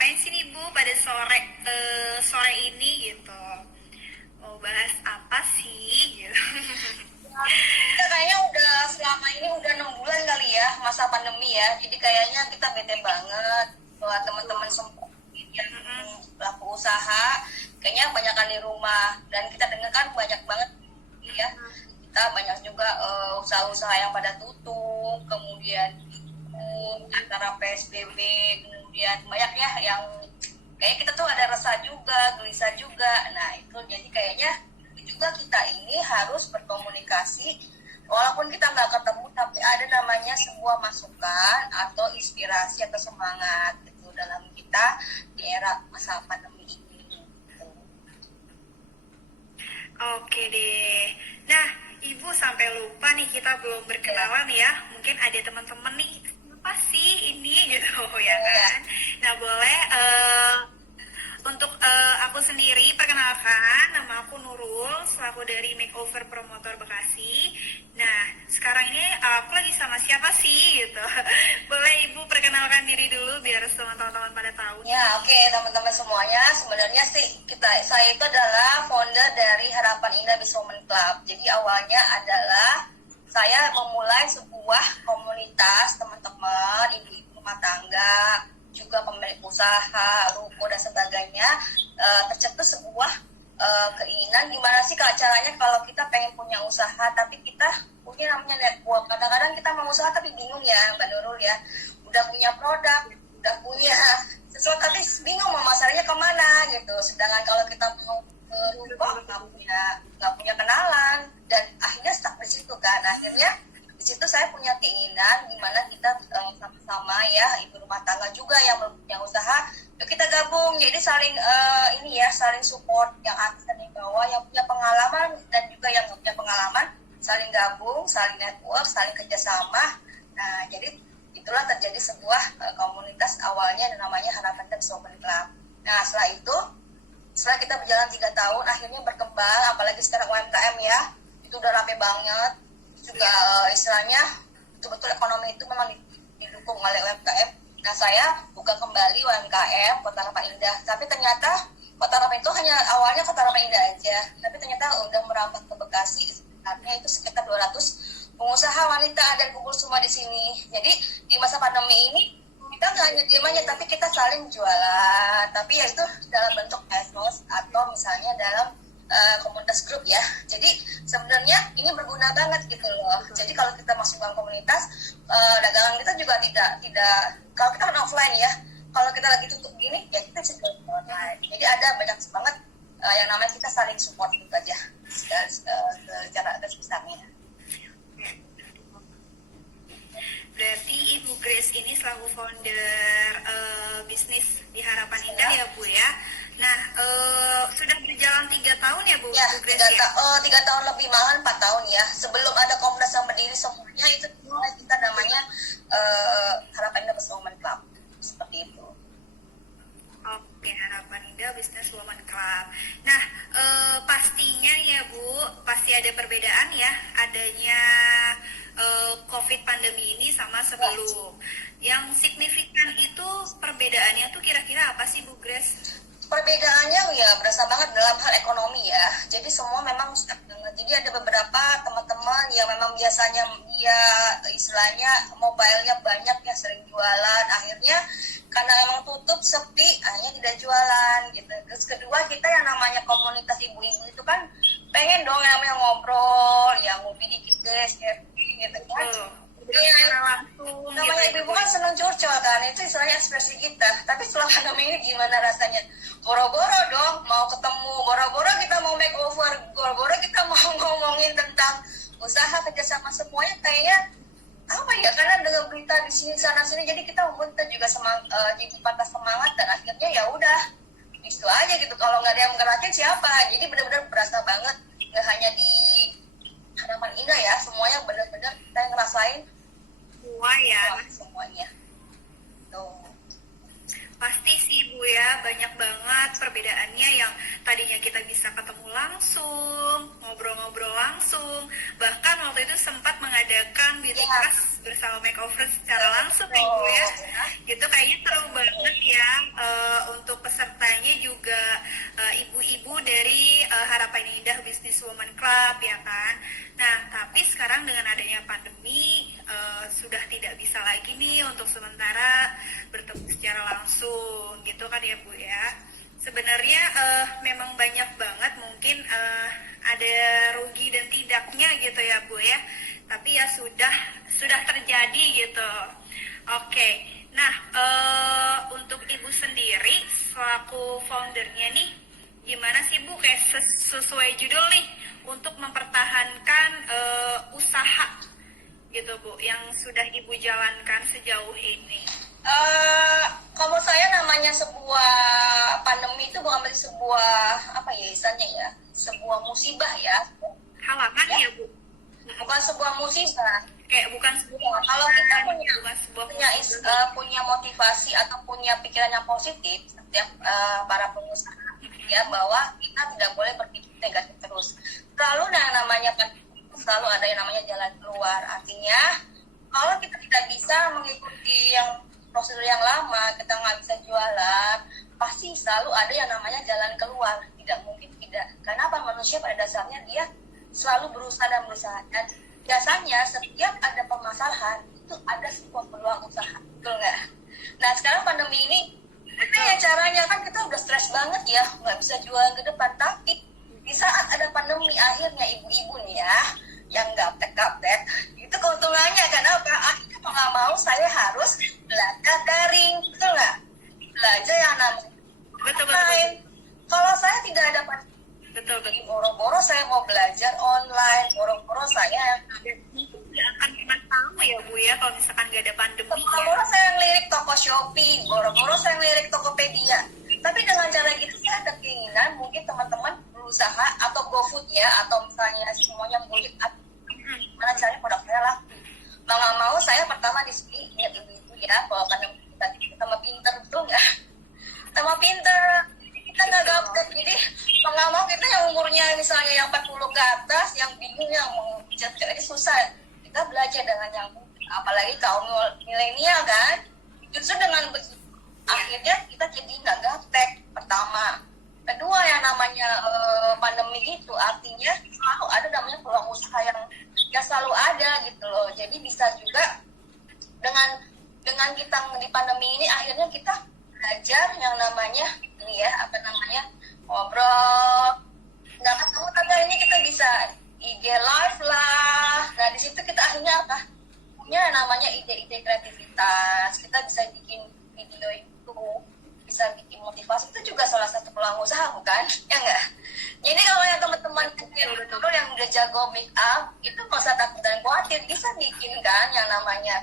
ngapain sih nih Bu pada sore ini gitu? Mau bahas apa sih gitu? Kita kayaknya udah selama ini udah 6 bulan kali ya masa pandemi ya. Jadi kayaknya kita bete banget buat teman-teman semua yang pelaku usaha. Kayaknya kebanyakan di rumah dan kita dengar kan banyak banget ya. Kita banyak juga usaha-usaha yang pada tutup, kemudian antara PSBB, kemudian banyak ya yang kayak kita tuh ada resah juga, gelisah juga. Nah itu jadi kayaknya juga kita ini harus berkomunikasi walaupun kita nggak ketemu tapi ada namanya sebuah masukan atau inspirasi atau semangat gitu dalam kita di era masa pandemi ini. Oke deh. Nah, Ibu sampai lupa nih kita belum berkenalan ya. Mungkin ada teman-teman nih, apa sih ini gitu ya kan? Nah, boleh untuk aku sendiri perkenalkan, nama aku Nurul, selaku dari Makeover Promotor Bekasi. Nah, sekarang ini aku lagi sama siapa sih gitu? Boleh Ibu perkenalkan diri dulu biar teman-teman pada tahu. Ya, oke teman-teman semuanya, sebenarnya sih saya itu adalah founder dari Harapan Indah Business Women Club. Jadi awalnya adalah saya memulai sebuah komunitas teman-teman ibu-ibu rumah tangga, juga pemilik usaha, ruko dan sebagainya, tercetus sebuah keinginan gimana sih caranya kalau kita pengen punya usaha tapi kita punya namanya network. Kadang-kadang kita mau usaha tapi bingung ya Mbak Nurul ya, udah punya produk, udah punya sesuatu tapi bingung mau masarnya kemana gitu. Sedangkan kalau kita mau ke ruko nggak punya kenalan dan akhirnya stuck di situ kan. Akhirnya di situ saya punya keinginan gimana kita sama-sama ya ibu rumah tangga juga yang punya usaha, yuk kita gabung jadi saling saling support, yang atas dan yang bawah, yang punya pengalaman dan juga yang nggak punya pengalaman, saling gabung, saling network, saling kerjasama. Nah jadi itulah terjadi sebuah komunitas awalnya yang namanya Harapan dan Women Club. Nah setelah kita berjalan 3 tahun akhirnya berkembang, apalagi sekarang UMKM ya itu udah rame banget juga, istilahnya betul-betul ekonomi itu memang didukung oleh UMKM. Nah saya buka kembali UMKM Kota Harapan Indah, tapi ternyata Kota Harapan itu hanya awalnya Kota Harapan Indah aja, tapi ternyata udah merambat ke Bekasi, sebenarnya itu sekitar 200 pengusaha wanita dan kumpul semua di sini. Jadi di masa pandemi ini kita nggak hanya diem aja, tapi kita saling jualan, tapi ya itu dalam bentuk e-commerce atau misalnya dalam komunitas grup ya. Jadi sebenarnya ini berguna banget gitu loh. Jadi kalau kita masuk dalam komunitas, dagangan kita juga tidak kalau kita kan offline ya. Kalau kita lagi tutup gini ya kita bisa jual online. Jadi ada banyak banget yang namanya kita saling support gitu aja secara garis besarnya. Berarti Ibu Grace ini selaku founder bisnis di Harapan Indah ya Bu ya. Nah, sudah berjalan 3 tahun ya Bu, Ya, Bu Grace 3 tahun lebih, malah 4 tahun ya. Sebelum ada komunitas yang berdiri semuanya itu mulai kita namanya Harapan Indah Business Women Club. Seperti itu. Oke, Harapan Indah Business Women Club. Nah, pastinya ya Bu, pasti ada perbedaan ya adanya COVID pandemi ini sama sebelum. Yang signifikan itu perbedaannya tuh kira-kira apa sih Bu Grace? Perbedaannya ya berasa banget dalam hal ekonomi ya. Jadi semua memang stuck banget. Jadi ada beberapa teman-teman yang memang biasanya dia istilahnya mobilenya banyak ya, sering jualan. Akhirnya karena emang tutup sepi, akhirnya tidak jualan gitu. Terus kedua kita yang namanya komunitas ibu-ibu itu kan pengen dong yang namanya ngobrol, yang ngopi dikit guys, gitu kan. Iya, langsung namanya gitu, ibu kan seneng curcol kan, itu istilahnya ekspresi kita. Tapi setelah pandemi ini gimana rasanya? Boro-boro dong mau ketemu, boro-boro kita mau makeover, boro-boro kita mau ngomongin tentang usaha kerjasama semuanya kayaknya apa ya? Karena dengan berita di sini sana sini, jadi kita membuat juga jadi patah semangat dan akhirnya ya udah itu aja gitu. Kalau nggak ada yang ngerasain siapa? Jadi benar-benar berasa banget, nggak hanya di Harapan Indah ya, semuanya benar-benar kita yang ngerasain semua ya. Semuanya. Tuh. Pasti sih Bu ya, banyak banget perbedaannya yang tadinya kita bisa ketemu langsung, ngobrol-ngobrol langsung, bahkan waktu itu sempat mengadakan beauty class bersama makeover secara langsung nih Bu ya. Gitu kayaknya seru banget ya. Untuk pesertanya juga ibu-ibu dari Harapan Indah Business Woman Club ya kan. Nah tapi sekarang dengan adanya pandemi sudah tidak bisa lagi nih untuk sementara bertemu secara langsung gitu kan ya Bu ya. Sebenarnya memang banyak banget mungkin ada rugi dan tidaknya gitu ya Bu ya. Tapi ya sudah terjadi gitu. Oke. Nah, untuk Ibu sendiri selaku foundernya nih gimana sih Bu kayak sesuai judul nih untuk mempertahankan usaha gitu Bu yang sudah Ibu jalankan sejauh ini. Kalau saya namanya sebuah pandemi itu bukan berarti sebuah apa ya istilahnya ya, sebuah musibah ya. Halangan ya Bu. Bukan sebuah musibah. Kayak bukan sebuah Kalau kita punya bukan sebuah punya motivasi atau punya pikiran yang positif setiap para pengusaha ya, bahwa kita tidak boleh berpikir negatif terus. Selalu yang namanya selalu ada yang namanya jalan keluar. Artinya kalau kita tidak bisa mengikuti yang prosedur yang lama, kita nggak bisa jualan, pasti selalu ada yang namanya jalan keluar. Tidak mungkin tidak. Karena apa? Manusia pada dasarnya dia selalu berusaha dan berusaha. Dan biasanya setiap ada permasalahan itu ada sebuah peluang usaha, betul nggak? Nah sekarang pandemi ini, ya caranya kan kita udah stres banget ya, nggak bisa jualan ke depan. Tapi di saat ada pandemi akhirnya ibu-ibu nih ya, yang gaptek-gaptek, itu keuntungannya kenapa? Akhirnya mau nggak mau saya harus belajar daring, betul nggak? Belajar yang namanya online. Kalau saya tidak ada betul. Boro-boro saya mau belajar online, boro-boro saya Nggak akan pernah tahu ya Bu ya kalau misalkan nggak ada pandemi ya. boro-boro saya ngelirik toko Shopee, boro-boro saya ngelirik Tokopedia. Tapi dengan cara gitu saya ada keinginan mungkin teman-teman berusaha atau GoFood ya, atau misalnya semuanya bulit gimana caranya produk saya laku. Mau nggak mau saya pertama di sini lihat ibu-ibu ya, bahwa kan kita sama pinter, betul nggak? Sama pinter, kita nggak gaptek. Jadi mau nggak mau kita yang umurnya misalnya yang 40 ke atas, yang bingung, yang mau bicara ini susah, kita belajar dengan yang apalagi kaum milenial kan, justru dengan akhirnya kita jadi nggak gaptek. Pertama, kedua yang namanya pandemi itu artinya selalu ada namanya peluang usaha yang selalu ada gitu loh. Jadi bisa juga dengan kita di pandemi ini akhirnya kita belajar yang namanya ini ya, apa namanya, ngobrol nggak ketemu tapi ini kita bisa IG live lah. Nah di situ kita akhirnya apa, punya namanya ide-ide kreativitas, kita bisa bikin video itu, bisa bikin motivasi, itu juga salah satu peluang usaha bukan ya enggak? Jadi kalau yang teman-teman yang udah jago make up itu nggak usah takut dan khawatir, bisa bikin kan yang namanya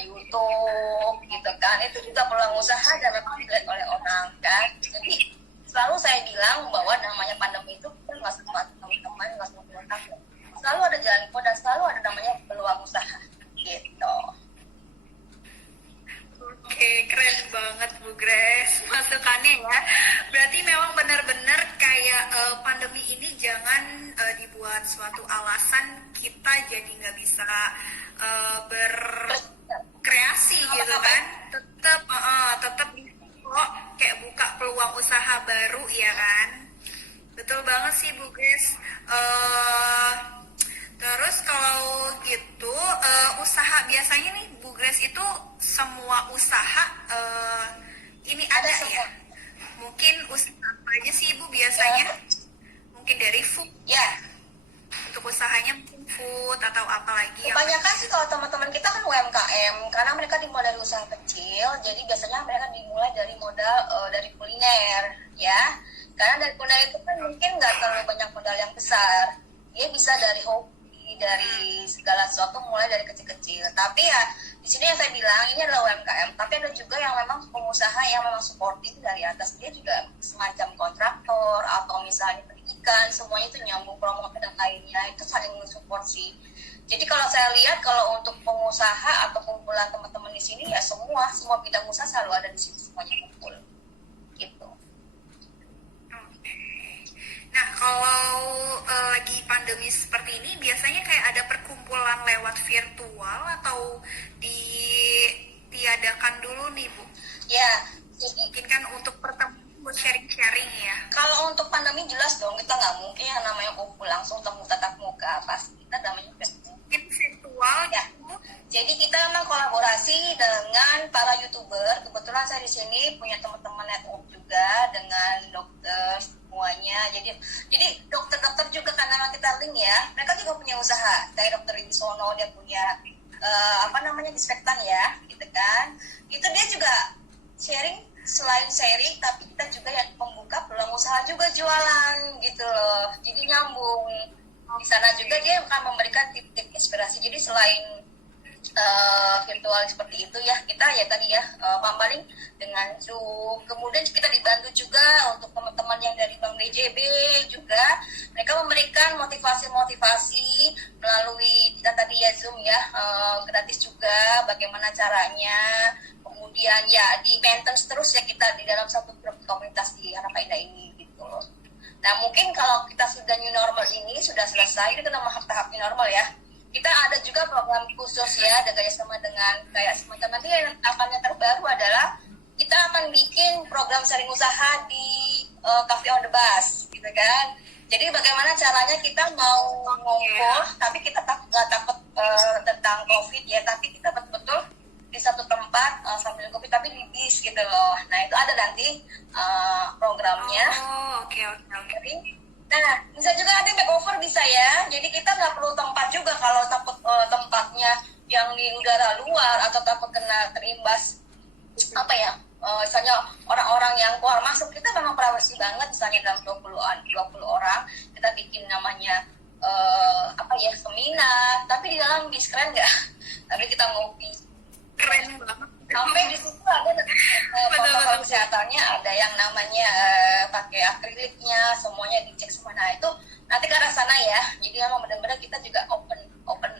YouTube gitu kan, itu juga peluang usaha dan memang dilihat oleh orang kan. Jadi selalu saya bilang bahwa namanya pandemi itu kita nggak semua teman-teman, nggak semua takut, selalu ada jalan keluar dan selalu ada namanya peluang usaha gitu. Oke, keren banget Bu Grace masukannya ya. Berarti memang benar-benar kayak pandemi ini jangan dibuat suatu alasan kita jadi nggak bisa berkreasi gitu kan. Tetap kok kayak buka peluang usaha baru ya kan. Betul banget sih Bu Grace. Terus kalau gitu usaha biasanya nih Bu Grace itu semua usaha ini ada ya? Mungkin usaha apa aja sih Ibu biasanya? Mungkin dari food ya. Untuk usahanya mungkin food atau apa lagi? Kebanyakan sih kalau teman-teman kita kan UMKM, karena mereka dimulai dari usaha kecil, jadi biasanya mereka dimulai dari modal dari kuliner ya. Karena dari kuliner itu kan mungkin nggak terlalu banyak modal yang besar, dia bisa dari hobi, dari segala sesuatu mulai dari kecil-kecil. Tapi ya di sini yang saya bilang ini adalah UMKM, tapi ada juga yang memang pengusaha yang memang supporting dari atas, dia juga semacam kontraktor atau misalnya pendidikan, semuanya itu nyambung promotor dan lainnya, itu saling mensupport sih. Jadi kalau saya lihat kalau untuk pengusaha atau kumpulan teman-teman di sini ya semua bidang usaha selalu ada di situ, semuanya kumpul gitu. Nah kalau lagi pandemi pandemi seperti ini biasanya kayak ada perkumpulan lewat virtual atau ditiadakan dulu nih Bu? Ya, Mungkin kan untuk pertemuan buat sharing-sharing ya. kalau untuk pandemi jelas dong, kita nggak mungkin yang namanya kumpul langsung temu tatap muka, pasti kita namanya Mungkin virtual ya. gitu. Jadi kita memang kolaborasi dengan para YouTuber. Kebetulan saya di sini punya teman-teman network juga dengan dokter semuanya. Jadi dokter-dokter juga karena memang kita link ya. Mereka juga punya usaha. Kayak dokter Wibisono dia punya disinfektan ya, gitu kan. Itu dia juga sharing, selain sharing tapi kita juga yang membuka peluang usaha juga jualan gitu loh. Jadi nyambung. Di sana juga dia akan memberikan tip-tip inspirasi. Jadi selain virtual seperti itu ya, kita ya tadi ya paling dengan Zoom. Kemudian kita dibantu juga untuk teman-teman yang dari Bank BJB juga, mereka memberikan motivasi-motivasi melalui kita tadi ya Zoom ya, gratis juga bagaimana caranya. Kemudian ya di maintenance terus ya kita di dalam satu grup komunitas di Harapan Indah ini gitu loh. Nah mungkin kalau kita sudah new normal ini sudah selesai, itu nama tahap new normal ya. Kita ada juga program khusus ya, ada kerjasama dengan kayak semacam nanti yang akannya terbaru adalah kita akan bikin program sharing usaha di Cafe on the Bus, gitu kan. Jadi bagaimana caranya kita mau ngumpul, tapi kita nggak takut tentang COVID ya, tapi kita betul-betul di satu tempat sambil kopi tapi di bis gitu loh. Nah itu ada nanti programnya. Oh, oke. Nah, bisa juga nanti makeover bisa ya. Jadi kita nggak perlu tempat juga kalau takut tempatnya yang di udara luar atau takut kena terimbas apa ya, misalnya orang-orang yang keluar masuk, kita memang privacy banget. Misalnya dalam 20 orang kita bikin namanya seminar, tapi di dalam bis, keren nggak? Tapi kita ngopi. Keren banget. Sampai di situ ada protokol kesehatannya, ada yang namanya pakai akriliknya, semuanya dicek semua. Nah itu nanti ke arah sana ya. Jadi memang benar-benar kita juga open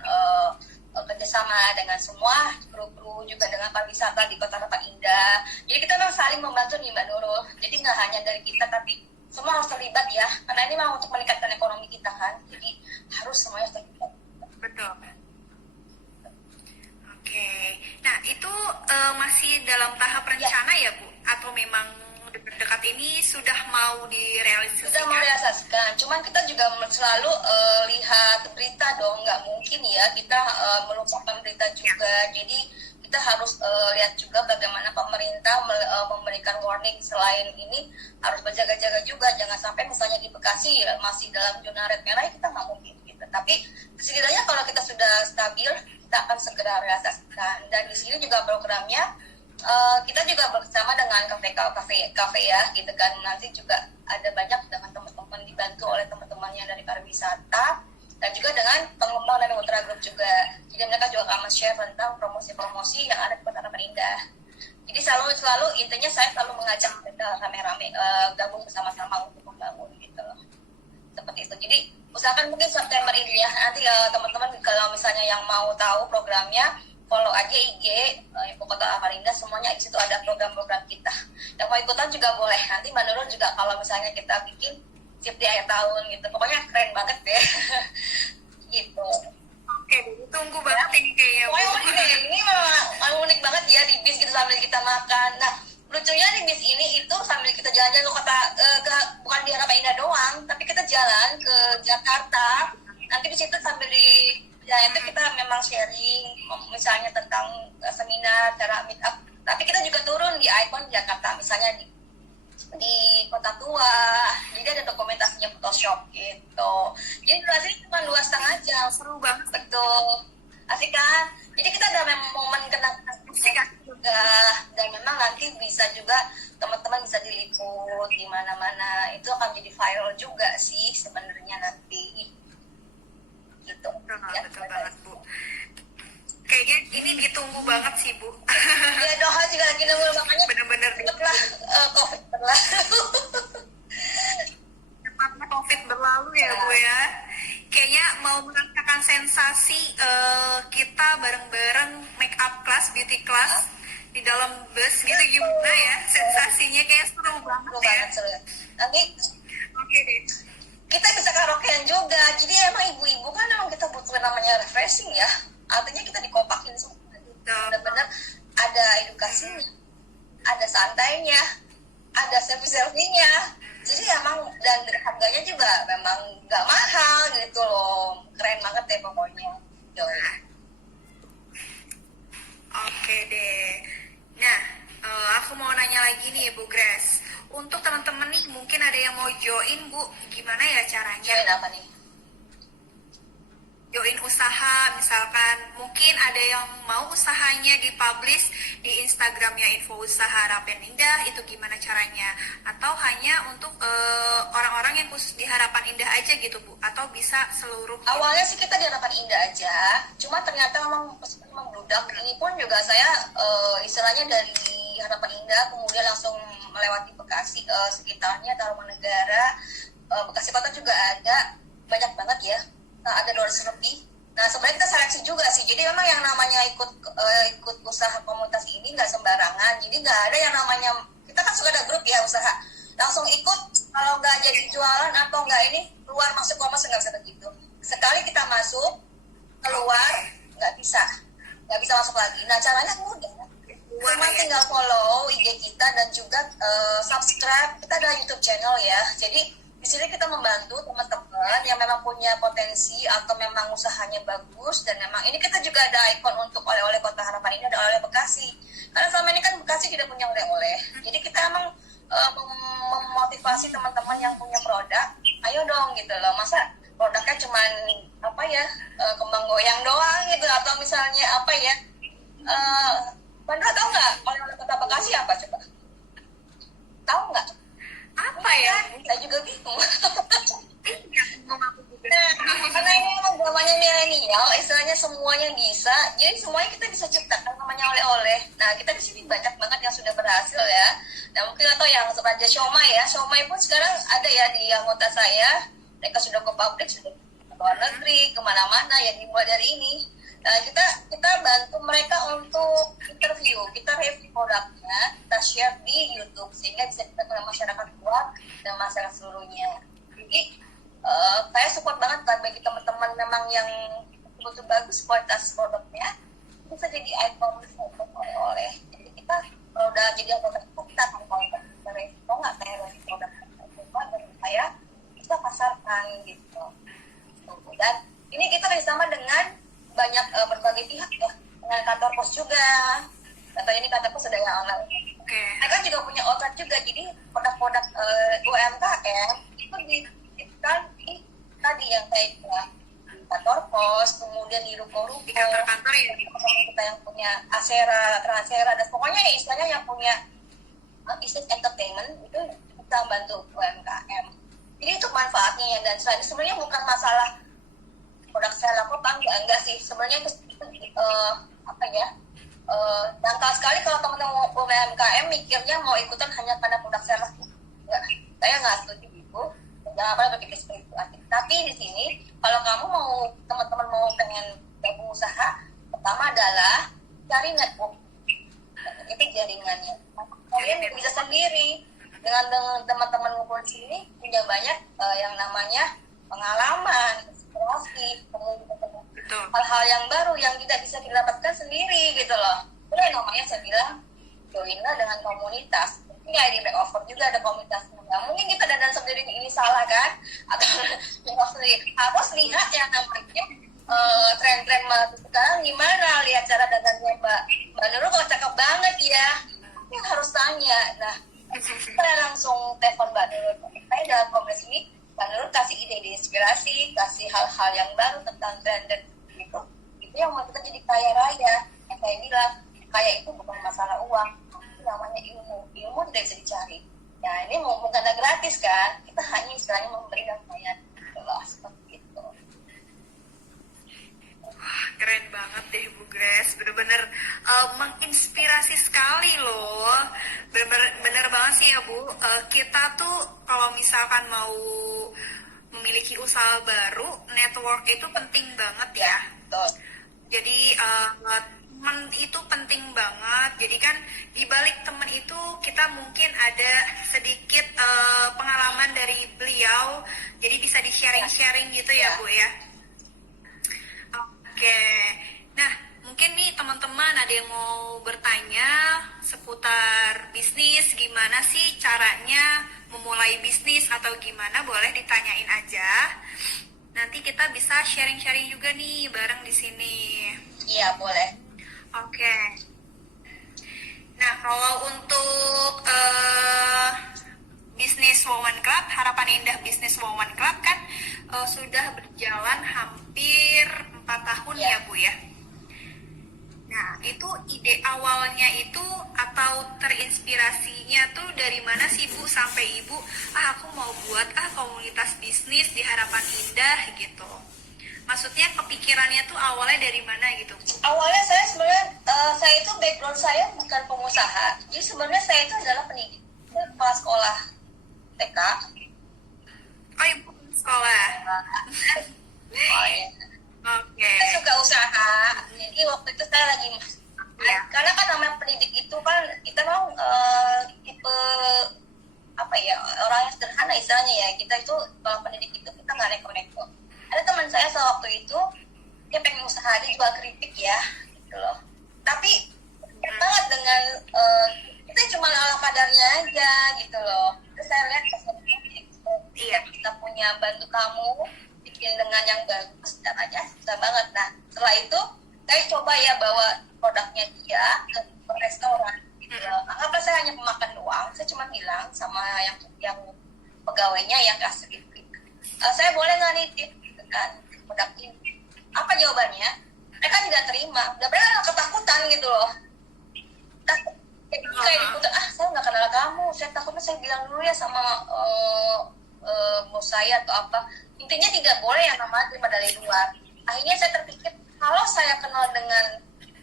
kerjasama dengan semua kru-kru, juga dengan pariwisata di Kota Harapan Indah. Jadi kita memang saling membantu nih Mbak Nurul. Jadi nggak hanya dari kita, tapi semua harus terlibat ya. Karena ini memang untuk meningkatkan ekonomi kita kan. Jadi harus semuanya terlibat. Betul. Oke, nah itu masih dalam tahap rencana ya Bu? Atau memang dekat ini sudah mau direalisasikan? Sudah mau realisasikan, cuman kita juga selalu lihat berita dong, nggak mungkin ya kita melupakan berita juga. Jadi kita harus lihat juga bagaimana pemerintah memberikan warning. Selain ini harus berjaga-jaga juga, jangan sampai misalnya di Bekasi masih dalam zona red merah, kita nggak mungkin gitu. Tapi setidaknya kalau kita sudah stabil, kita akan segera realisasikan. Dan di sini juga programnya kita juga bersama dengan kafe ya gitu kan. Nanti juga ada banyak dengan teman-teman, dibantu oleh teman-teman yang dari pariwisata dan juga dengan pengembang dari Ultra Group juga. Jadi mereka juga akan share tentang promosi-promosi yang ada di Kota Harapan Indah. Jadi selalu intinya saya selalu mengajak mereka rame-rame gabung bersama-sama untuk membangun gitu loh. Seperti itu. Jadi usahakan mungkin September ini ya. Nanti teman-teman kalau misalnya yang mau tahu programnya, follow aja IG Ibu Kota Harapan Indah, semuanya di situ ada program-program kita. Yang mau ikutan juga boleh. Nanti Mbak Nurul juga kalau misalnya kita bikin chip di akhir tahun gitu. Pokoknya keren banget deh. Gitu. Oke, tunggu banget ini kayaknya Bu. Pokoknya ini memang unik banget ya di bis gitu sambil kita makan. Nah, lucunya di bis ini itu sambil kita jalan-jalan ke kota, bukan di Harapan Indah doang, tapi kita jalan ke Jakarta. Nanti di situ sambil di jalan itu kita memang sharing, misalnya tentang seminar, cara meet up. Tapi kita juga turun di ikon Jakarta, misalnya di Kota Tua. Jadi ada dokumentasinya Photoshop gitu. Jadi durasinya cuma 2,5 jam. Seru banget. Betul. Asik kan? Jadi kita ada momen kenang-kenang juga, dan memang nanti bisa juga teman-teman bisa diliput di mana-mana. Itu akan jadi viral juga sih sebenarnya nanti. Gitu. Betul banget Bu. Kayaknya ini ditunggu banget sih Bu. Ya Doha juga lagi nunggu, makanya bener-bener cepatlah COVID berlalu. Cepatnya COVID berlalu ya Bu ya. Kayaknya mau merasakan sensasi kita bareng-bareng make up class, beauty class di dalam bus gitu, gimana ya sensasinya? Kayak seru banget ya. Seru. Nanti Oke deh. kita bisa karaokean juga, jadi emang refreshing ya, artinya kita dikompakin semua, benar-benar ada edukasinya, ada santainya, ada servis-servisnya. Jadi emang, dan harganya juga memang nggak mahal gitu loh, keren banget deh pokoknya. Oke deh. Nah, aku mau nanya lagi nih Bu Grace. Untuk teman-teman nih mungkin ada yang mau join Bu, gimana ya caranya? Join apa nih? Join usaha, misalkan mungkin ada yang mau usahanya dipublish di Instagramnya Info Usaha Harapan Indah, itu gimana caranya? Atau hanya untuk orang-orang yang khusus di Harapan Indah aja gitu Bu? Atau bisa seluruh? Awalnya sih kita di Harapan Indah aja, cuma ternyata memang membludak. Ini pun juga saya istilahnya dari Harapan Indah kemudian langsung melewati Bekasi, sekitarnya Tarumanegara, Bekasi Kota juga ada, banyak banget ya. Nah, ada 200 lebih. Nah, sebenarnya kita seleksi juga sih. Jadi memang yang namanya ikut usaha komunitas ini nggak sembarangan. Jadi nggak ada yang namanya, kita kan suka ada grup ya usaha. Langsung ikut, kalau nggak jadi jualan atau nggak ini, keluar masuk komunitas nggak bisa begitu. Sekali kita masuk, keluar, nggak bisa masuk lagi. Nah, caranya mudah. Cuma tinggal follow IG kita dan juga subscribe. Kita ada YouTube channel ya. Jadi di sini kita membantu teman-teman yang memang punya potensi atau memang usahanya bagus, dan memang ini kita juga ada ikon untuk oleh-oleh Kota Harapan ini, ada oleh Bekasi. Karena selama ini kan Bekasi tidak punya oleh-oleh. Jadi kita emang memotivasi teman-teman yang punya produk, ayo dong gitu loh. Masa produknya cuman apa ya, kembang goyang doang gitu, atau misalnya apa ya, Bandra tahu nggak oleh-oleh Kota Bekasi apa coba? Tahu nggak? Apa ya? Saya juga bingung. Karena ini memang zamannya milenial, istilahnya semuanya bisa, jadi semuanya kita bisa ciptakan namanya oleh-oleh. Nah, kita di sini banyak banget yang sudah berhasil ya. Nah, mungkin atau yang seperti Siomay ya, Siomay pun sekarang ada ya di anggota saya. Mereka sudah ke pabrik, sudah ke luar negeri, kemana-mana ya, dimulai dari ini. Nah, kita bantu mereka untuk interview, kita review produknya, kita share di YouTube sehingga bisa dikenal masyarakat luar dan masyarakat seluruhnya. Jadi saya support banget kan bagi teman-teman memang yang betul bagus kualitas produknya, bisa jadi ikon oleh. Jadi kita kalau udah jadi anggota kita akan kualitas kita review nggak kayak review produk dan saya bisa pasarkan gitu. Dan ini kita bersama dengan banyak berbagai pihak ya, dengan kantor pos juga, atau ini kantor pos ada yang online. Mereka juga punya outlet juga, jadi produk-produk UMKM itu dititipkan di tadi yang kayak di kantor pos, kemudian di ruko-ruko, di kantor-kantor ya, teman-teman kita yang punya Asera, Transera, dan pokoknya ya istilahnya yang punya bisnis entertainment itu kita bantu UMKM. Jadi itu manfaatnya ya, dan sebenarnya bukan masalah produk saya laku apa enggak sih, sebenarnya itu apa ya, dangkal sekali kalau teman-teman UMKM mikirnya mau ikutan hanya karena produk saya laku. Enggak, saya nggak setuju itu, jangan pernah berpikir seperti itu. Tapi di sini kalau kamu mau, teman-teman mau pengen gabung usaha, pertama adalah cari network, itu jaringannya. Kalian bisa sendiri dengan teman-teman ngumpul di sini, punya banyak yang namanya pengalaman, inspirasi, hal-hal yang baru yang tidak bisa didapatkan sendiri gitu loh. Itu namanya saya bilang joinlah dengan komunitas. Mungkin ya di Makeover juga ada komunitasnya. Nggak mungkin kita dandan sendiri ini salah kan? Atau harus lihat yang namanya tren-tren sekarang gimana, lihat cara dandannya Mbak Nurul kok cakep banget ya. Ini harus tanya. Nah, saya langsung telepon Mbak Nurul. Saya dalam komunitas ini Mbak Nurul kasih ide inspirasi, kasih hal-hal yang baru tentang tren dan gitu. Itu yang mau kita jadi kaya raya. Yang saya bilang, kaya itu bukan masalah uang, itu namanya ilmu. Ilmu tidak bisa dicari. Nah, ini bukan ada gratis kan? Kita hanya istilahnya memberi dan bayar. Seperti itu. Keren banget deh Bu Grace, bener-bener menginspirasi sekali loh. Bener banget sih ya Bu, kita tuh kalau misalkan mau memiliki usaha baru, network itu penting banget ya. Betul. Jadi teman itu penting banget. Jadi kan di balik teman itu kita mungkin ada sedikit pengalaman dari beliau, jadi bisa di sharing-sharing gitu ya Bu ya. Oke. Nah, mungkin nih teman-teman ada yang mau bertanya seputar bisnis, gimana sih caranya memulai bisnis atau gimana, boleh ditanyain aja. Nanti kita bisa sharing-sharing juga nih bareng di sini. Iya, boleh. Oke. Nah, kalau untuk bisnis Women Club, Harapan Indah Bisnis Women Club kan sudah berjalan hampir 4 tahun ya Bu ya. Nah, itu ide awalnya itu atau terinspirasinya tuh dari mana sih Bu sampai Ibu, aku mau buat komunitas bisnis di Harapan Indah gitu. Maksudnya kepikirannya tuh awalnya dari mana gitu Bu? Awalnya saya sebenarnya saya itu background saya bukan pengusaha. Jadi sebenarnya saya itu adalah pendidik, kepala sekolah TK. Oh, Ibu sekolah. Oh, iya. Oke. Saya suka usaha. Jadi waktu itu saya lagi karena kan namanya pendidik itu kan kita mau tipe apa ya, orang yang sederhana istilahnya ya. Kita itu kalau pendidik itu kita nggak neko-neko. Ada teman saya sewaktu itu dia pengen usaha, dia jual keripik ya gitu loh. Tapi banget dengan kita cuma ala kadarnya aja gitu loh. Terus saya lihat kita punya bantu kamu bikin dengan yang bagus dan aja susah banget. Nah setelah itu saya coba ya bawa produknya dia ke restoran gitu loh. Anggaplah saya hanya pemakan doang, saya cuma bilang sama yang pegawainya yang kasir itu, saya boleh nggak nitip gitu kan produk ini. Apa jawabannya? Mereka tidak terima, mereka ketakutan gitu loh. Takut kayak diputar, saya nggak kenal kamu, saya takutnya saya bilang dulu ya sama bos saya atau apa. Intinya tidak boleh yang namanya terima dari luar. Akhirnya saya terpikir, kalau saya kenal dengan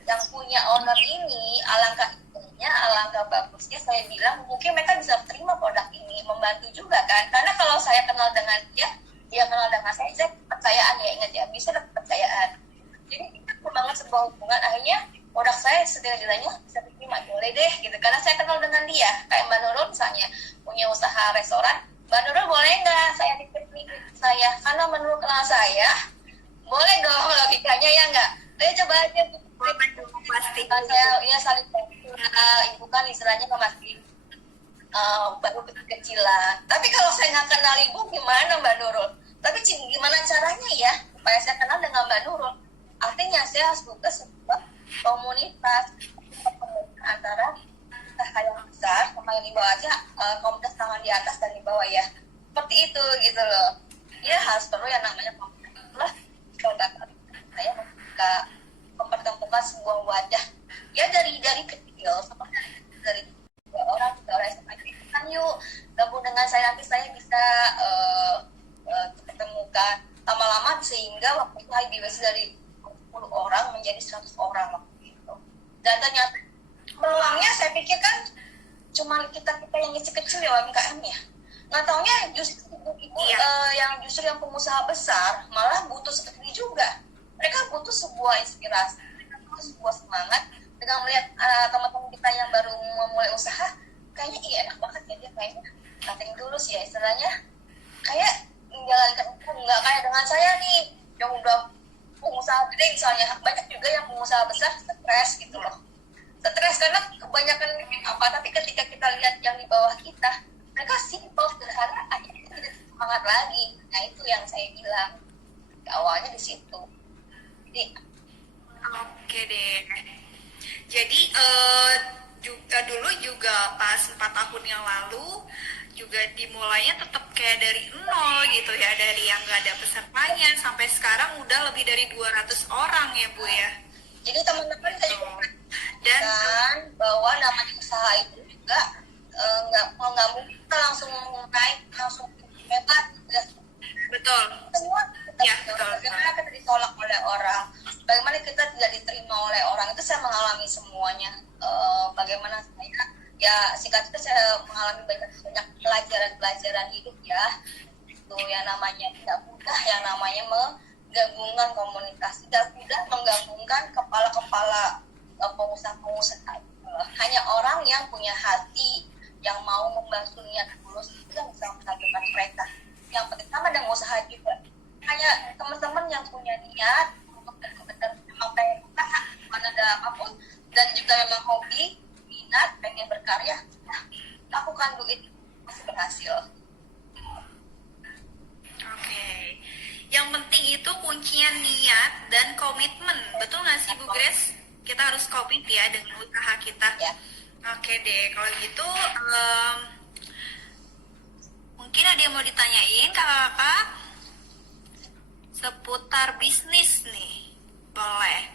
yang punya owner ini, alangkah intinya, alangkah bagusnya saya bilang, mungkin mereka bisa terima produk ini, membantu juga kan. Karena kalau saya kenal dengan dia kenal dengan saya kepercayaan ya, ingat ya, bisa dapat kepercayaan. Jadi itu membangun sebuah hubungan, akhirnya produk saya setidaknya bisa diterima, boleh deh gitu. Karena saya kenal dengan dia, kayak Mbak Nurul misalnya, punya usaha restoran, Mbak Nurul boleh nggak saya titip nih saya, karena menurut kenal saya, boleh dong logikanya ya nggak? Saya coba aja Pasti. saya ya saling bantu. Ibu kan istilahnya masih baru kecil-kecilan. Tapi kalau saya nggak kenal ibu gimana Mbak Nurul? Tapi gimana caranya ya supaya saya kenal dengan Mbak Nurul? Artinya saya harus buka sebuah komunitas antara usaha yang besar sama yang di bawah aja, komunitas tangan di atas dan di bawah ya. Seperti itu gitu loh. Dia harus perlu yang namanya komunitas. Itulah saya mempertemukan sebuah wadah ya dari kecil seperti dari orang kan yuk gabung dengan saya, nanti saya bisa ketemukan lama-lama sehingga waktu itu IBWC dari 10 orang menjadi 100 orang waktu itu. Dan ternyata peluangnya saya pikir kan cuma kita yang kecil ya UMKM ya. Nggak taunya justru ibu yang justru yang pengusaha besar malah butuh seperti ini juga. Mereka butuh sebuah inspirasi, mereka butuh sebuah semangat dengan melihat teman-teman kita yang baru memulai usaha, kayaknya enak banget ya dia kayaknya nothing dulu sih ya istilahnya, kayak menjalankan nggak kayak dengan saya nih yang udah pengusaha gede misalnya. Banyak juga yang pengusaha besar stres gitu loh, stres karena kebanyakan apa, tapi ketika kita lihat yang di bawah kita, mereka simple sederhana aja, tidak semangat lagi. Nah itu yang saya bilang awalnya di situ. Oke deh. Jadi dulu juga pas 4 tahun yang lalu juga dimulainya tetap kayak dari nol gitu ya, dari yang nggak ada pesertanya sampai sekarang udah lebih dari 200 orang ya Bu ya. Jadi teman-teman saya juga dan bahwa namanya usaha itu juga nggak mungkin kita langsung naik langsung hebat ya. Betul. Semua ya, betul. Bagaimana kita ditolak oleh orang, bagaimana kita tidak diterima oleh orang, itu saya mengalami semuanya. Bagaimana saya ya singkat itu saya mengalami banyak pelajaran hidup ya. Itu yang namanya tidak mudah, yang namanya menggabungkan komunitas, tidak mudah menggabungkan kepala-kepala pengusaha-pengusaha. Hanya orang yang punya hati, yang mau membantu niat tulus itu yang bisa mengajukan mereka. Yang penting sama dengan usaha juga. Hanya teman-teman yang punya niat untuk benar-benar apapun dan juga memang hobi, minat, pengen berkarya, nah, lakukan dulu itu pasti berhasil. Oke. Yang penting itu kuncinya niat dan komitmen. Betul nggak sih Bu Grace? Kita harus komit ya dengan usaha kita. Ya. Oke deh, kalau gitu mungkin ada yang mau ditanyain kakak-kakak seputar bisnis nih. Boleh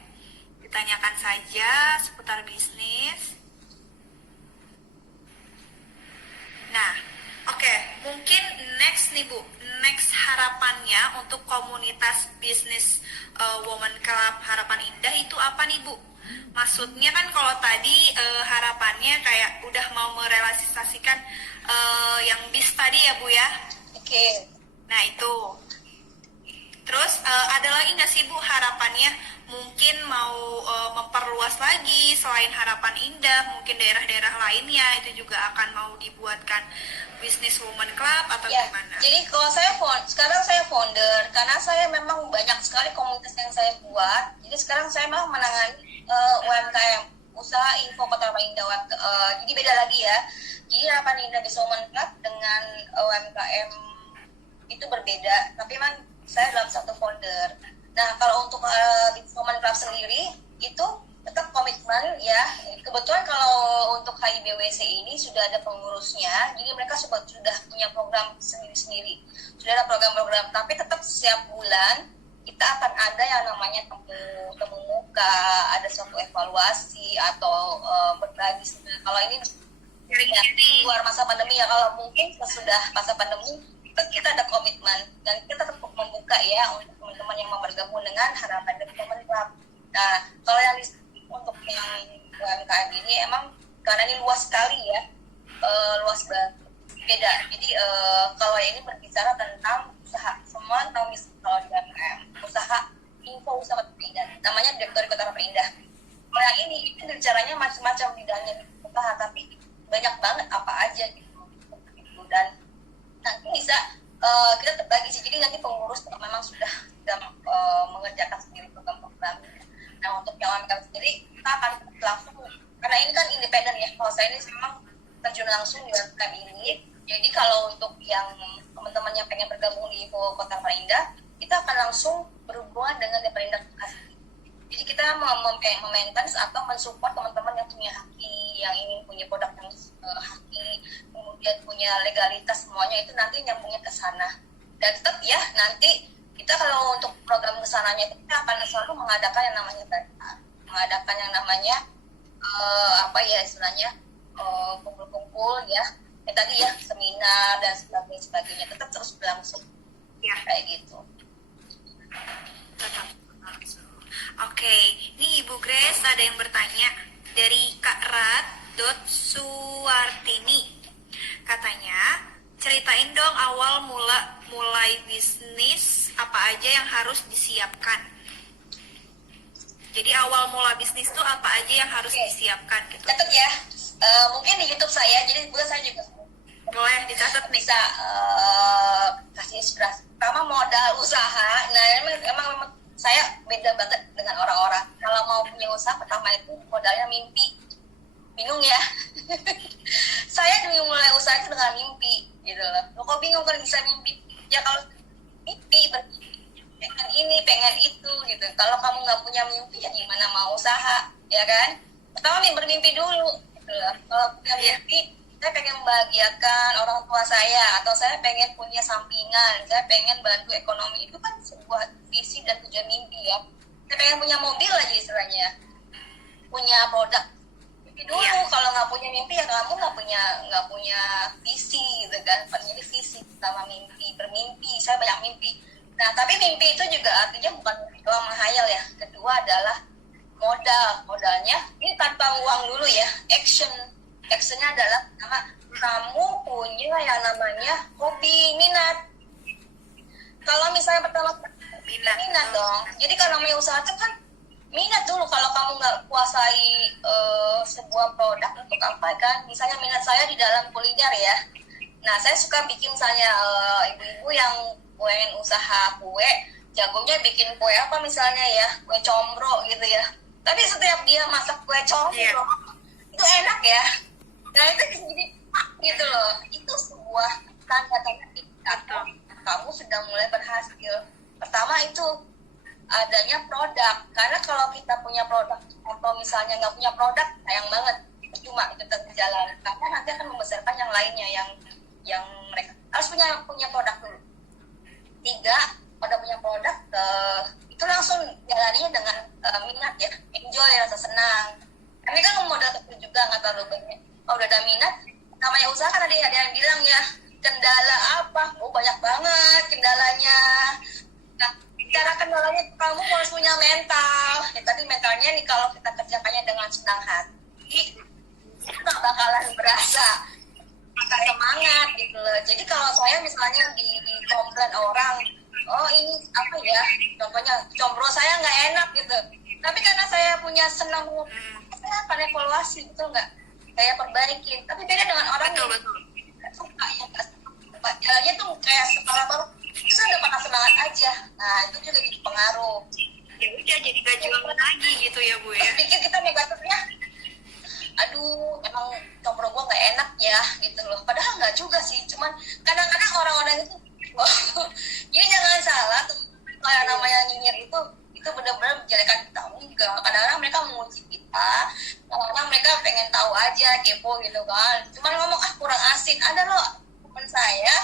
ditanyakan saja seputar bisnis. Nah, oke, mungkin next nih Bu, next harapannya untuk komunitas bisnis Women Club Harapan Indah itu apa nih Bu? Maksudnya kan kalau tadi harapannya kayak udah mau merealisasikan yang bis tadi ya Bu ya? Oke. Nah itu. Terus ada lagi nggak sih Bu harapannya? Mungkin mau memperluas lagi selain Harapan Indah, mungkin daerah-daerah lainnya itu juga akan mau dibuatkan bisnis woman club atau Ya, gimana? jadi kalau sekarang saya founder karena saya memang banyak sekali komunitas yang saya buat. Jadi sekarang saya memang menangani UMKM, usaha info Kota Harapan Indah. Jadi beda lagi ya. Jadi Harapan Indah Business Woman Club dengan UMKM itu berbeda. Tapi memang saya dalam satu founder. Nah, kalau untuk Business Woman Club sendiri itu tetap komitmen ya. Kebetulan kalau untuk HIBWC ini sudah ada pengurusnya, jadi mereka sudah punya program sendiri-sendiri. Sudah ada program-program, tapi tetap setiap bulan kita akan ada yang namanya temu muka, ada suatu evaluasi atau berbagi. Kalau ini ya, luar masa pandemi ya, kalau mungkin sesudah masa pandemi kita ada komitmen dan kita tetap membuka ya untuk teman-teman yang mau bergabung dengan Harapan dari Women Club. Nah, kalau yang untuk yang UMKM ini emang karena ini luas sekali ya, luas banget, beda. Jadi kalau ini berbicara tentang usaha, semua tentang kalau di UMKM, usaha info usaha Kota Indah, namanya Direktori Kota Indah. Kalau yang ini itu bicaranya macam-macam bidangnya usaha, tapi banyak banget apa aja gitu. Dan nanti bisa kita terbagi sih, jadi nanti pengurus memang sudah mengerjakan sendiri program-programnya. Nah, untuk yang UMKM sendiri kita akan langsung, karena ini kan independen ya, kalau saya ini memang terjun langsung di UMKM ini. Jadi kalau untuk yang teman-teman yang pengen bergabung di Info Kota Harapan Indah, kita akan langsung berhubungan dengan Deperindah Bekasi. Jadi kita memaintain atau mensupport teman-teman yang punya haki, yang ingin punya produk yang haki, kemudian punya legalitas, semuanya itu nanti nyambungnya ke sana. Dan tetap ya, nanti kita kalau untuk program kesananya kita akan selalu mengadakan yang namanya apa ya istilahnya, kumpul-kumpul ya, tadi ya seminar dan sebagainya tetap terus berlangsung ya, kayak gitu. Tetap langsung. Oke, ini Ibu Grace ada yang bertanya dari Kak Rat.Suwartini. Katanya, ceritain dong awal mulai bisnis apa aja yang harus disiapkan. Jadi awal mula bisnis tuh apa aja yang harus disiapkan gitu. Catat ya, mungkin di YouTube saya, jadi bukan saya juga boleh dicatat nih. Bisa kasih inspirasi. Pertama modal usaha. Nah emang saya beda banget dengan orang-orang. Kalau mau punya usaha pertama itu modalnya mimpi. Bingung ya? Saya dulu mulai usaha itu dengan mimpi gitu loh. Lo kok bingung kan bisa mimpi? Ya kalau mimpi pengen ini, pengen itu gitu. Kalau kamu nggak punya mimpi ya gimana mau usaha, ya kan? Pertama bermimpi dulu gitu loh. Kalau punya mimpi, saya pengen membahagiakan orang tua saya, atau saya pengen punya sampingan, saya pengen bantu ekonomi, itu kan sebuah visi dan tujuan mimpi ya. Saya pengen punya mobil aja istilahnya, punya produk. Mimpi dulu, kalau nggak punya mimpi ya kamu nggak punya visi gitu kan. Jadi visi pertama mimpi, bermimpi, saya banyak mimpi. Nah tapi mimpi itu juga artinya bukan doang menghayal ya. Kedua adalah modalnya ini tanpa uang dulu ya, actionnya adalah pertama kamu punya yang namanya hobi, minat. Kalau misalnya pertama minat dong. Jadi kalau mau usaha itu kan minat dulu. Kalau kamu nggak kuasai sebuah produk untuk apa kan, misalnya minat saya di dalam kuliner ya. Nah saya suka bikin misalnya ibu-ibu yang pengen usaha kue, jagonya bikin kue apa misalnya ya, kue combro gitu ya. Tapi setiap dia masak kue combro, itu enak ya. Nah itu jadi gitu loh. Itu sebuah tanda-tanda indikator kamu sudah mulai berhasil. Pertama itu adanya produk. Karena kalau kita punya produk atau misalnya nggak punya produk, sayang banget. Cuma itu tetap jalan. Karena nanti akan membesarkan yang lainnya yang mereka harus punya produk dulu. 3, udah punya produk, itu langsung jalaninya dengan minat ya, enjoy, rasa senang. Ini kan modal kecil juga, nggak terlalu banyak. Kalau udah ada minat, namanya usaha kan ada yang bilang ya, kendala apa? Oh banyak banget kendalanya. Nah, cara kendalanya kamu harus punya mental. Ya, tadi mentalnya nih kalau kita kerjakannya dengan senang hati, nggak bakalan berasa semangat gitu loh. Jadi kalau saya misalnya di komplain orang, oh ini apa ya, contohnya combro saya nggak enak gitu, tapi karena saya punya senang, saya akan evaluasi, betul nggak, saya perbaikin. Tapi beda dengan orang yang suka ya, jalannya tuh kayak sekolah baru, terus udah pernah semangat aja. Nah itu juga jadi pengaruh. Ya udah jadi gak jualan lagi gitu ya Bu ya. Pikir kita negatifnya, aduh emang combro gue nggak enak ya gitu loh. Padahal nggak juga sih, cuman kadang-kadang orang-orang itu jadi jangan salah tuh, kayak namanya nyinyir itu benar-benar menjelekan kita. Enggak, kadang-kadang mereka menguji kita, kadang-kadang mereka pengen tahu aja, kepo gitu kan, cuman ngomong kurang asin. Ada loh teman saya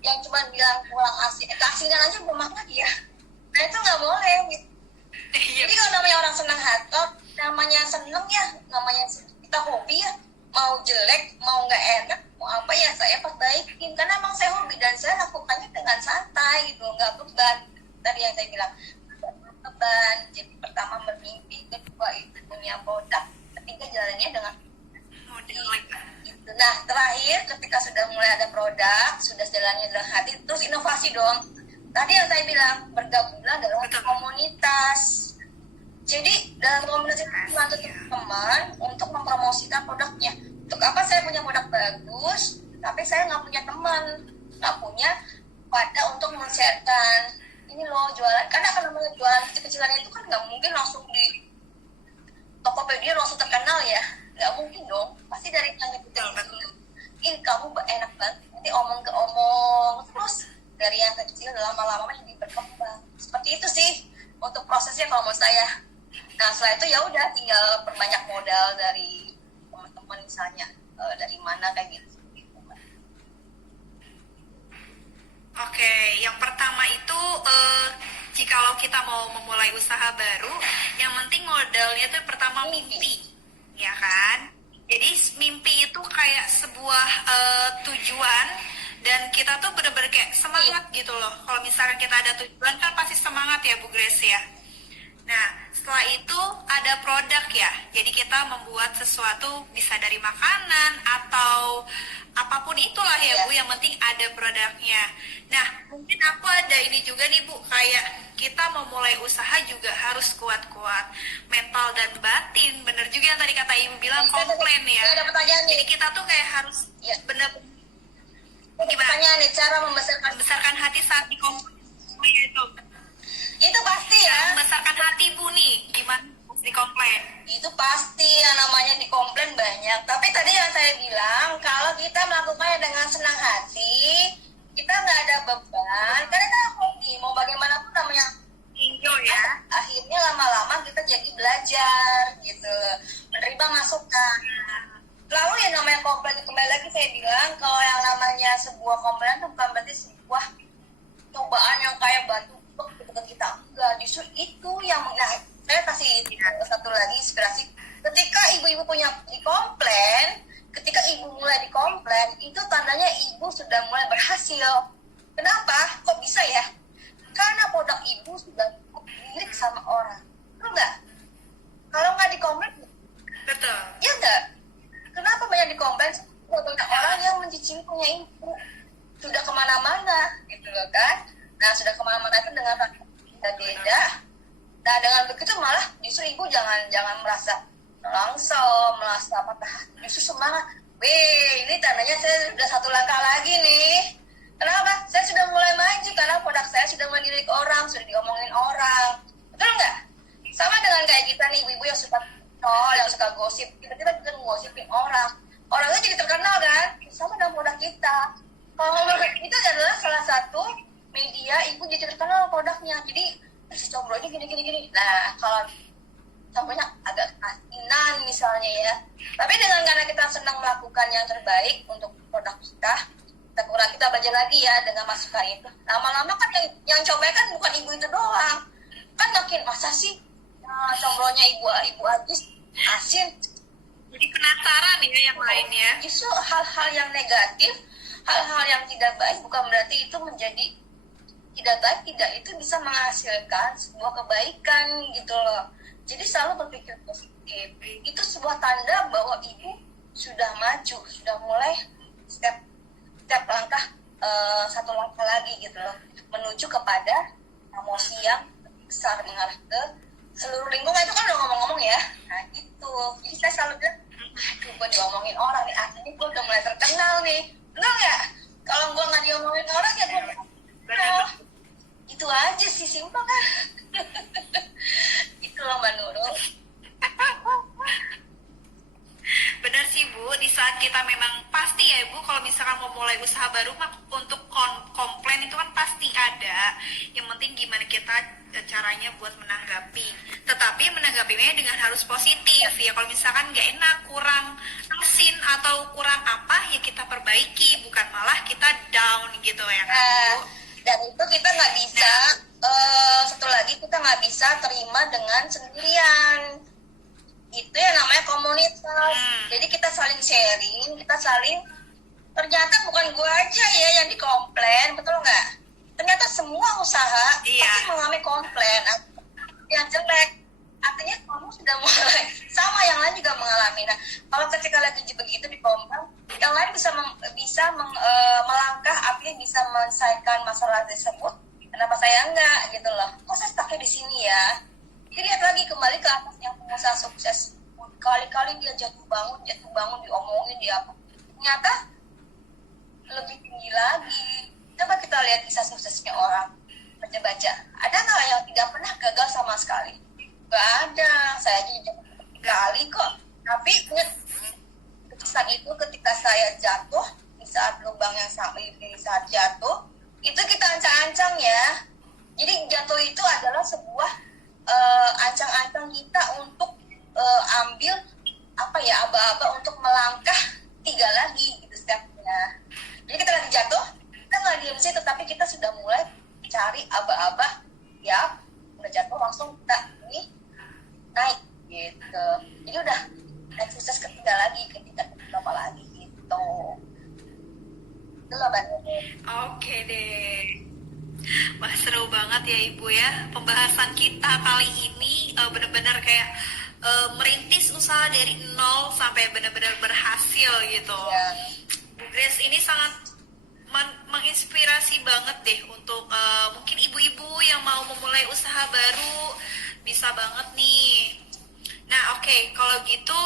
yang cuman bilang kurang asin, keasinan aja belum makan ya. Nah itu nggak boleh gitu. Jadi kalau namanya orang senang hati, namanya seneng ya, namanya kita hobi ya, mau jelek, mau nggak enak, mau apa ya saya perbaikin. Karena emang saya hobi dan saya lakukannya dengan santai gitu, nggak beban. Tadi yang saya bilang, beban. Jadi pertama bermimpi, kedua itu punya produk, ketiga jalannya dengan gitu. Nah terakhir ketika sudah mulai ada produk, sudah jalannya dengan hati, terus inovasi dong. Tadi yang saya bilang, bergabunglah dalam komunitas. Jadi dalam komunitas itu membantu teman-teman untuk mempromosikan produknya. Untuk apa saya punya produk bagus, tapi saya nggak punya teman, nggak punya wadah untuk men-sharekan. Ini loh jualan, karena kalau namanya jualan kecil-kecilan itu kan nggak mungkin langsung di Tokopedia langsung terkenal ya, nggak mungkin dong. Pasti dari yang kecil dulu. Ini kamu enak banget, nanti omong ke omong, terus dari yang kecil lama-lama jadi berkembang. Seperti itu sih untuk prosesnya kalau menurut saya. Nah setelah itu ya udah tinggal perbanyak modal dari teman-teman misalnya, dari mana kayak gitu. Oke, yang pertama itu jikalau kita mau memulai usaha baru, yang penting modalnya itu pertama mimpi, ya kan? Jadi mimpi itu kayak sebuah tujuan, dan kita tuh bener-bener kayak semangat gitu loh. Kalau misalkan kita ada tujuan kan pasti semangat ya Bu Grace ya. Nah setelah itu ada produk ya. Jadi kita membuat sesuatu bisa dari makanan atau apapun itulah ya Bu, yang penting ada produknya. Nah mungkin aku ada ini juga nih Bu, kayak kita memulai usaha juga harus kuat-kuat mental dan batin. Bener juga yang tadi kata Ibu bilang, komplain ya. Jadi kita tuh kayak harus bener-bener Pertanyaan nih, cara membesarkan hati saat dikomplain itu pasti ya. Membesarkan hati Bu nih, gimana dikomplain? Itu pasti yang namanya dikomplain banyak. Tapi tadi yang saya bilang, kalau kita melakukannya dengan senang hati, kita nggak ada beban, karena kita hobi, mau bagaimanapun namanya enjoy ya. Akhirnya lama-lama kita jadi belajar gitu, menerima masukan. Lalu yang namanya komplain, kembali lagi saya bilang, kalau yang namanya sebuah komplain itu bukan berarti sebuah cobaan yang kayak batu ke kita, enggak. Justru itu yang saya kasih satu lagi inspirasi. Ketika ibu-ibu punya dikomplain, ketika ibu mulai dikomplain, itu tandanya ibu sudah mulai berhasil. Kenapa? Kok bisa ya? Karena produk ibu sudah dilirik sama orang. Betul nggak? Kalau nggak dikomplain, Betul. ya nggak? Kenapa banyak dikomplain? Banyak orang yang mencicipi punya ibu, sudah kemana-mana gitu loh kan. Nah sudah kemana-mana itu dengan beda. Nah dengan begitu malah justru ibu jangan merasa langsung, merasa patah, justru semangat. Ini tandanya saya sudah satu langkah lagi nih. Kenapa? Saya sudah mulai maju karena produk saya sudah dilirik orang, sudah diomongin orang. Betul nggak? Sama dengan kayak kita nih, ibu-ibu yang suka yang suka gosip, tiba-tiba kita ngosipin orang, orangnya jadi terkenal kan, sama dengan produk kita. Kalau produk kita adalah salah satu media ibu jadi terkenal produknya, jadi si combro ini gini. Nah, kalau contohnya agak asinan misalnya ya, tapi dengan karena kita senang melakukan yang terbaik untuk produk kita belajar lagi ya dengan masukan itu, lama-lama kan yang coba kan bukan ibu itu doang, kan makin masa sih combronya ibu Ajis asin, Jadi penasaran ya yang lainnya. justru hal-hal yang negatif, hal-hal yang tidak baik bukan berarti itu menjadi tidak baik, tidak, itu bisa menghasilkan sebuah kebaikan gitu loh. Jadi selalu berpikir positif, itu sebuah tanda bahwa ibu sudah maju, sudah mulai step langkah, satu langkah lagi gitu loh, menuju kepada emosi yang besar mengarah ke seluruh lingkungan. Itu kan udah ngomong-ngomong ya, nah gitu. Jadi saya selalu bilang, aduh gue diomongin orang nih, artinya gue udah mulai terkenal nih, benar nggak? Kalau gue nggak diomongin orang ya gue itu aja sih, simpel kan. Itu loh Mbak Nurul. Benar sih Bu, di saat kita memang pasti ya Bu, kalau misalkan mau mulai usaha baru mah untuk komplain itu kan pasti ada. Yang penting gimana kita caranya buat menanggapi. Tetapi menanggapinya dengan harus positif ya. Kalau misalkan nggak enak, kurang asin atau kurang apa ya kita perbaiki, bukan malah kita down gitu ya kan Bu. Dan itu kita nggak bisa, satu lagi kita nggak bisa terima dengan sendirian. Itu yang namanya komunitas. Jadi kita saling sharing, kita saling, ternyata bukan gue aja ya yang dikomplain, betul nggak? Ternyata semua usaha pasti mengalami komplain yang jelek. Artinya kamu sudah mulai sama yang lain juga mengalami. Nah, kalau ketika lagi begitu dikomplain, yang lain bisa melangkah, artinya bisa menyelesaikan masalah tersebut. Kenapa saya enggak gitu loh? Kok saya stucknya di sini ya? Jadi lihat lagi kembali ke atas yang pengusaha sukses. Kali-kali dia jatuh bangun diomongin dia apa? Ternyata lebih tinggi lagi. Coba kita lihat kisah suksesnya orang, baca-baca. Ada nggak yang tidak pernah gagal sama sekali? Nggak ada. Saya aja kali kok. Tapi kesan itu ketika saya jatuh di saat lubang yang sama, di saat jatuh itu kita ancang-ancang ya. Jadi jatuh itu adalah sebuah ancang-ancang kita untuk ambil aba-aba untuk melangkah 3 lagi gitu stepnya. Jadi kita lagi jatuh, kita nggak diam di situ, tapi kita sudah mulai cari aba-aba ya, udah jatuh langsung kita ini naik gitu. Jadi udah naik sukses ketiga berapa lagi gitu. Itulah banget. Oke deh. Wah, seru banget ya Ibu ya. Pembahasan kita kali ini benar-benar kayak merintis usaha dari nol sampai benar-benar berhasil gitu. Bu Grace ini sangat menginspirasi banget deh untuk mungkin ibu-ibu yang mau memulai usaha baru, bisa banget nih. Nah oke, kalau gitu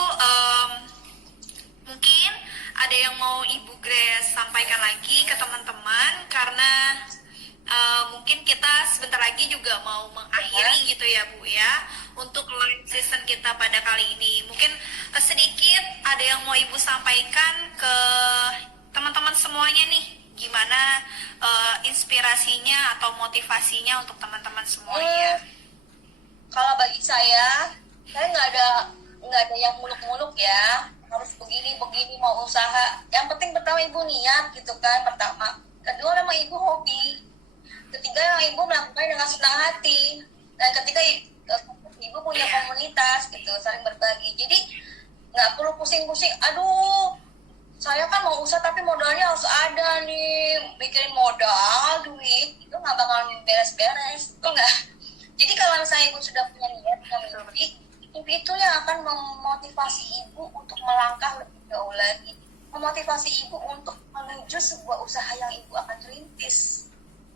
mungkin ada yang mau Ibu Grace sampaikan lagi ke teman-teman, karena mungkin kita sebentar lagi juga mau mengakhiri gitu ya Bu ya, untuk live season kita pada kali ini. Mungkin sedikit ada yang mau Ibu sampaikan ke teman-teman semuanya nih, gimana inspirasinya atau motivasinya untuk teman-teman semuanya. Kalau bagi saya nggak ada yang muluk-muluk ya, harus begini mau usaha. Yang penting pertama ibu niat gitu kan, pertama. Kedua nama ibu hobi. Ketiga yang ibu melakukannya dengan senang hati. Dan ketiga ibu punya komunitas gitu, saling berbagi. Jadi nggak perlu pusing-pusing, aduh saya kan mau usaha tapi modalnya harus ada nih, bikin modal, duit itu nggak bakalan beres-beres, kok nggak? Jadi kalau misalnya ibu sudah punya niat, punya mimpi itu yang akan memotivasi ibu untuk melangkah lebih jauh lagi, memotivasi ibu untuk menuju sebuah usaha yang ibu akan rintis.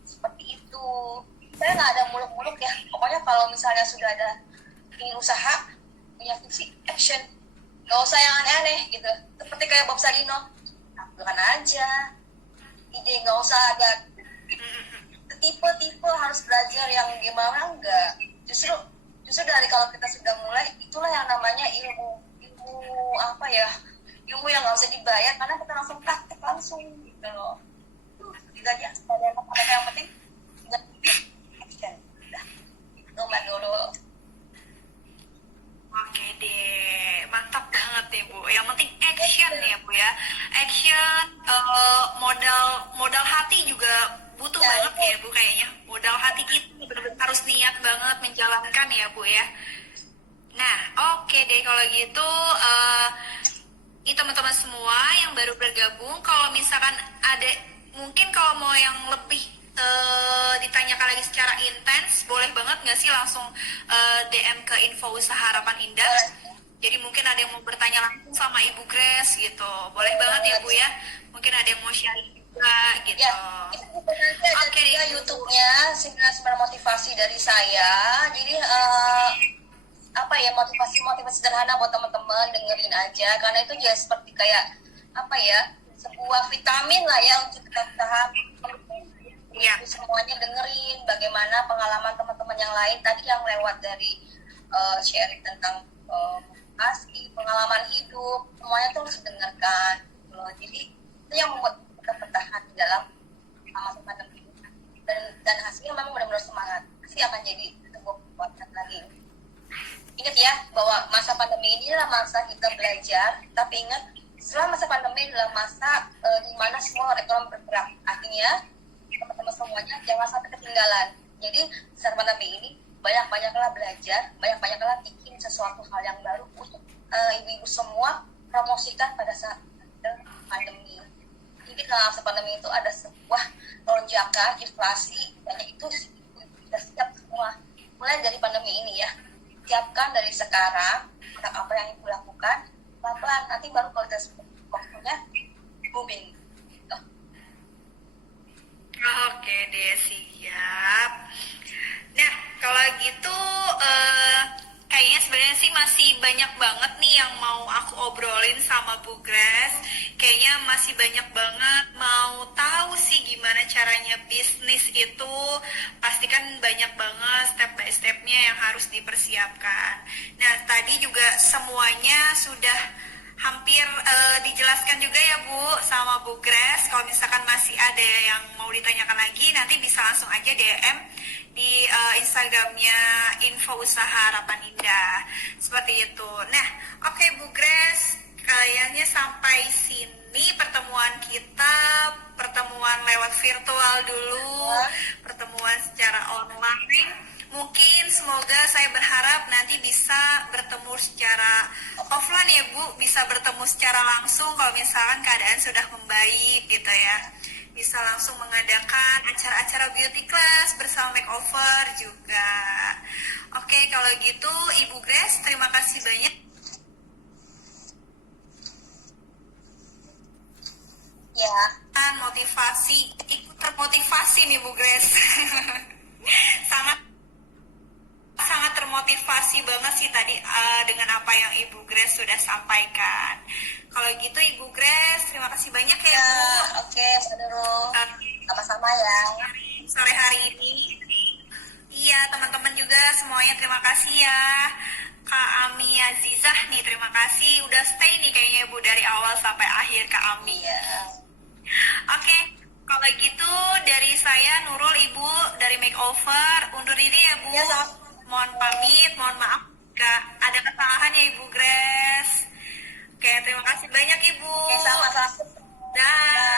Seperti itu. Saya nggak ada muluk-muluk ya, pokoknya kalau misalnya sudah ada ingin usaha, punya visi, action, nggak usah yang aneh-aneh gitu, seperti kayak Bob Sadino, lakukan aja ide, nggak usah ada tipe-tipe harus belajar yang gimana, enggak. Justru Justru dari kalau kita sudah mulai, itulah yang namanya ilmu ilmu apa ya, ilmu yang nggak usah dibayar karena kita langsung praktek langsung gitu loh. Gitu aja. Ada yang penting nggak action. Udah, itu Mbak Nurul. Oke deh, mantap banget nih Bu. Yang penting action ya Bu ya. Action, modal modal hati juga butuh Ya, banget itu. ya Bu kayaknya. Modal hati kita benar-benar harus niat banget menjalankan ya Bu ya. Nah, oke deh kalau gitu. Ini teman-teman semua yang baru bergabung, kalau misalkan ada mungkin kalau mau yang lebih ditanyakan lagi secara intens, boleh banget nggak sih langsung DM ke Info Usaha Harapan Indah. Jadi mungkin ada yang mau bertanya langsung sama Ibu Grace gitu. Boleh banget ya Bu ya. Mungkin ada yang mau sharing juga gitu. Ya, itu juga nanti ada Oke juga deh. YouTube-nya seminar motivasi dari saya. Jadi apa ya, motivasi sederhana buat teman-teman dengerin aja karena itu ya seperti kayak apa ya, sebuah vitamin lah ya untuk kita usaha. Ya. Semuanya dengerin bagaimana pengalaman teman-teman yang lain tadi yang lewat dari sharing tentang motivasi, pengalaman hidup, semuanya tuh harus didengarkan gitu loh. Jadi itu yang membuat kita bertahan di dalam masa pandemi ini. Dan hasilnya memang benar-benar semangat, pasti akan jadi sebuah kekuatan lagi. Ingat ya bahwa masa pandemi ini adalah masa kita belajar, tapi ingat setelah masa pandemi adalah masa di mana semua ekonomi bergerak. Artinya teman-teman semuanya jangan sampai ketinggalan. Jadi saat pandemi ini banyak-banyaklah belajar, banyak-banyaklah bikin sesuatu hal yang baru untuk ibu-ibu semua promosikan pada saat pandemi. Jadi dalam masa pandemi itu ada sebuah lonjakan inflasi, dan itu kita siap semua. Mulai dari pandemi ini ya, siapkan dari sekarang apa yang ibu lakukan pelan-pelan, nanti baru kalau kita waktunya booming. Oke deh, siap. Nah, kalau gitu kayaknya sebenarnya sih masih banyak banget nih yang mau aku obrolin sama Bu Grace. Kayaknya masih banyak banget mau tahu sih gimana caranya bisnis itu. Pastikan banyak banget step by stepnya yang harus dipersiapkan. Nah, tadi juga semuanya sudah hampir dijelaskan juga ya Bu sama Bu Grace. Kalau misalkan masih ada yang mau ditanyakan lagi, nanti bisa langsung aja DM di Instagramnya Info Usaha Harapan Indah. Seperti itu. Nah, oke Bu Grace, kayaknya sampai sini pertemuan kita, pertemuan lewat virtual dulu, pertemuan secara online. Mungkin semoga saya berharap nanti bisa bertemu secara offline ya Bu, bisa bertemu secara langsung kalau misalkan keadaan sudah membaik gitu ya. Bisa langsung mengadakan acara-acara beauty class bersama makeover juga. Oke, kalau gitu Ibu Grace, terima kasih banyak. Ya. Motivasi, ikut termotivasi nih Bu Grace. sangat termotivasi banget sih tadi dengan apa yang Ibu Grace sudah sampaikan. Kalau gitu Ibu Grace, terima kasih banyak ya Bu. Oke, Mbak Nurul. Sama-sama ya. Sore hari ini. Iya, teman-teman juga semuanya terima kasih ya. Kak Ami Azizah nih, terima kasih udah stay nih kayaknya Bu dari awal sampai akhir Kak Ami. Iya. Oke, kalau gitu dari saya Nurul Ibu dari Makeover undur diri ya Bu. Ya, Mohon pamit, mohon maaf jika ada kesalahan ya Ibu Grace. Oke, terima kasih banyak Ibu. Oke, sama-sama. Dah.